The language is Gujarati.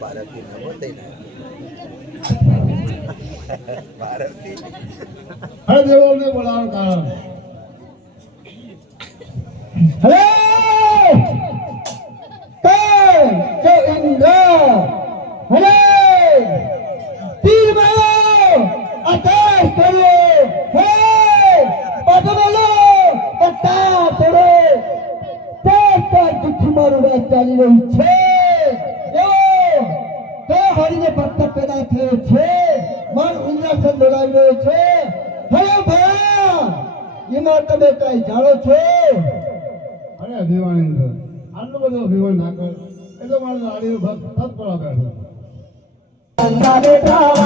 બાળકી નવો થઈને બાળકી અરે દેવોને બોલાવવાનું કારણ હે તે કે ઇન્દ્ર તે હરીને પટ્ટા પેદા થયો છે. મન ઉન્નાસન બોલાવી રહ્યો છે. હવે ભયા એમાં તમે કઈ જાણો છો? અરે અભિમાની આટલો બધો અભિમાન ના કર. એટલે મારે લાડીનો ભક્ત તત્પરા બેઠો